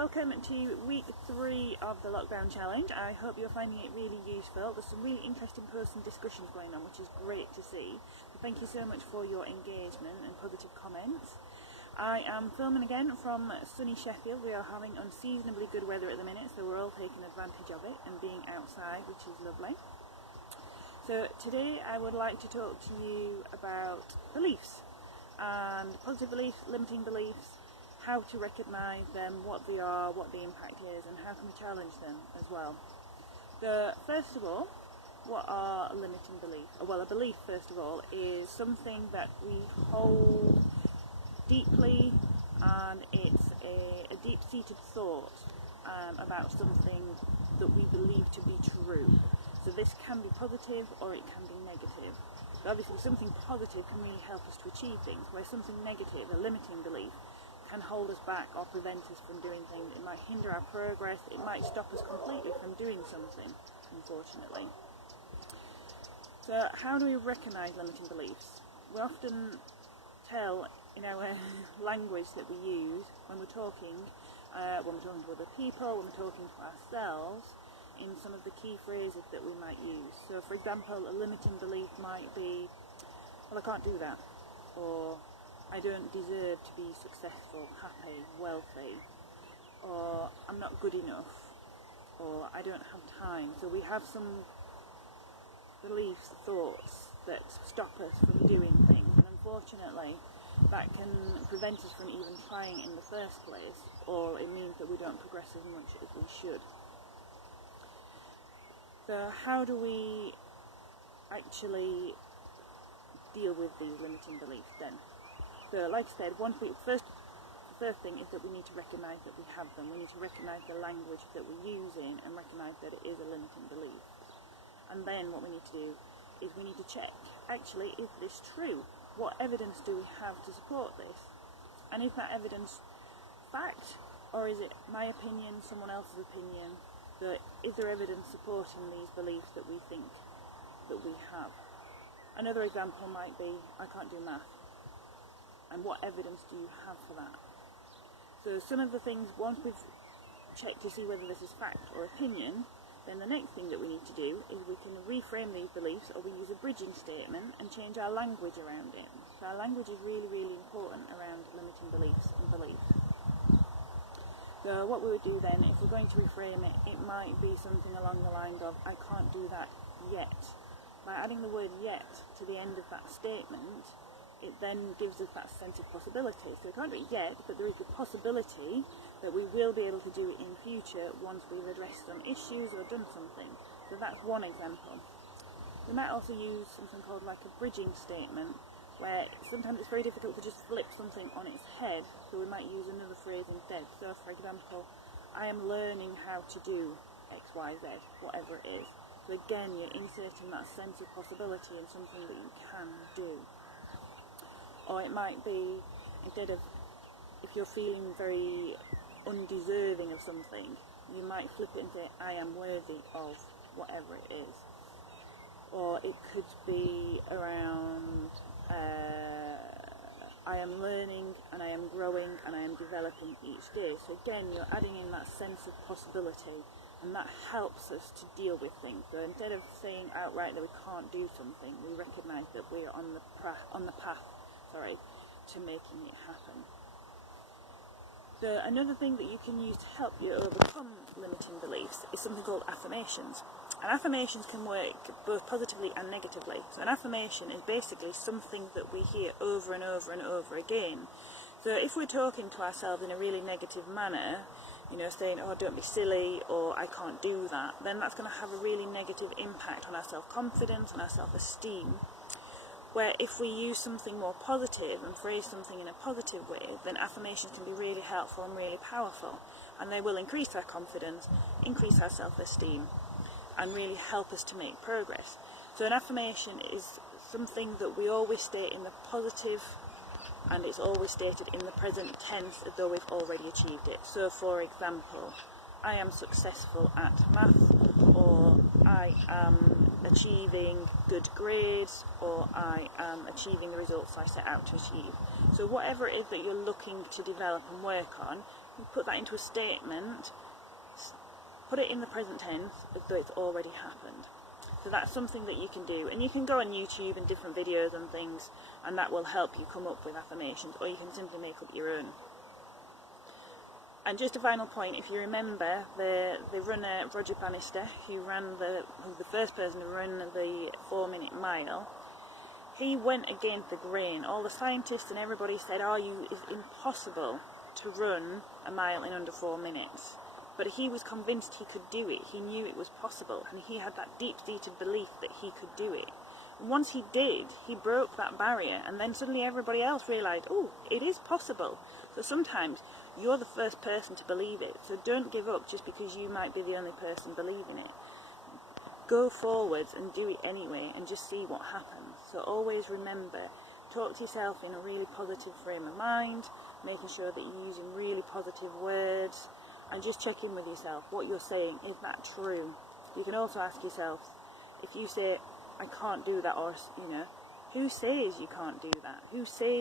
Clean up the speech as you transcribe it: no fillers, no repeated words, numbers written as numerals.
welcome to week 3 of the lockdown challenge. I hope you're finding it really useful. There's some really interesting posts and discussions going on, which is great to see. So thank you so much for your engagement and positive comments. I am filming again from sunny Sheffield. We are having unseasonably good weather at the minute, so we're all taking advantage of it and being outside, which is lovely. So today I would like to talk to you about beliefs and positive beliefs, limiting beliefs, how to recognise them, what they are, what the impact is, and how can we challenge them as well. So first of all, what are limiting beliefs? Well, a belief, first of all, is something that we hold deeply, and it's a deep-seated thought about something that we believe to be true. So this can be positive or it can be negative. But obviously something positive can really help us to achieve things, where something negative, a limiting belief, can hold us back or prevent us from doing things. It might hinder our progress, it might stop us completely from doing something, unfortunately. So how do we recognise limiting beliefs? We often tell in our language that we use when we're talking to other people, when we're talking to ourselves, in some of the key phrases that we might use. So for example, a limiting belief might be, well, I can't do that, or I don't deserve to be successful, happy, wealthy, or I'm not good enough, or I don't have time. So we have some beliefs, thoughts that stop us from doing things, and unfortunately that can prevent us from even trying in the first place, or it means that we don't progress as much as we should. So how do we actually deal with these limiting beliefs then? So like I said, the first thing is that we need to recognise that we have them. We need to recognise the language that we're using and recognise that it is a limiting belief. And then what we need to do is we need to check, actually, is this true? What evidence do we have to support this? And is that evidence fact, or is it my opinion, someone else's opinion? So is there evidence supporting these beliefs that we think that we have? Another example might be, I can't do math. And what evidence do you have for that? So some of the things, once we've checked to see whether this is fact or opinion, then the next thing that we need to do is we can reframe these beliefs, or we use a bridging statement and change our language around it. So our language is really, really important around limiting beliefs and beliefs. So what we would do then, if we're going to reframe it, it might be something along the lines of, I can't do that yet. By adding the word yet to the end of that statement, it then gives us that sense of possibility. So we can't do it yet, but there is the possibility that we will be able to do it in future once we've addressed some issues or done something. So that's one example. We might also use something called like a bridging statement, where sometimes it's very difficult to just flip something on its head, so we might use another phrase instead. So for example, I am learning how to do X, Y, Z, whatever it is. So again, you're inserting that sense of possibility in something that you can do. Or it might be, instead of, if you're feeling very undeserving of something, you might flip it and say, I am worthy of whatever it is. Or it could be around, I am learning and I am growing and I am developing each day. So again, you're adding in that sense of possibility, and that helps us to deal with things. So instead of saying outright that we can't do something, we recognise that we are on the path to making it happen. So another thing that you can use to help you overcome limiting beliefs is something called affirmations. And affirmations can work both positively and negatively. So an affirmation is basically something that we hear over and over and over again. So if we're talking to ourselves in a really negative manner, saying, oh, don't be silly, or I can't do that, then that's going to have a really negative impact on our self-confidence and our self-esteem. Where if we use something more positive and phrase something in a positive way, then affirmations can be really helpful and really powerful, and they will increase our confidence, increase our self-esteem, and really help us to make progress. So an affirmation is something that we always state in the positive, and it's always stated in the present tense as though we've already achieved it. So for example, I am successful at math, or I am achieving good grades, or I am achieving the results I set out to achieve. So whatever it is that you're looking to develop and work on, put that into a statement, put it in the present tense as though it's already happened. So that's something that you can do, and you can go on YouTube and different videos and things, and that will help you come up with affirmations, or you can simply make up your own. And just a final point, if you remember, the runner Roger Bannister, who was the first person to run the 4-minute mile, he went against the grain. All the scientists and everybody said, it's impossible to run a mile in under 4 minutes. But he was convinced he could do it. He knew it was possible, and he had that deep-seated belief that he could do it. And once he did, he broke that barrier, and then suddenly everybody else realised, oh, it is possible. So sometimes you're the first person to believe it, so don't give up just because you might be the only person believing it. Go forwards and do it anyway, and just see what happens. So always remember, talk to yourself in a really positive frame of mind, making sure that you're using really positive words, and just check in with yourself. What you're saying, is that true? You can also ask yourself, if you say, I can't do that, or, who says you can't do that? Who says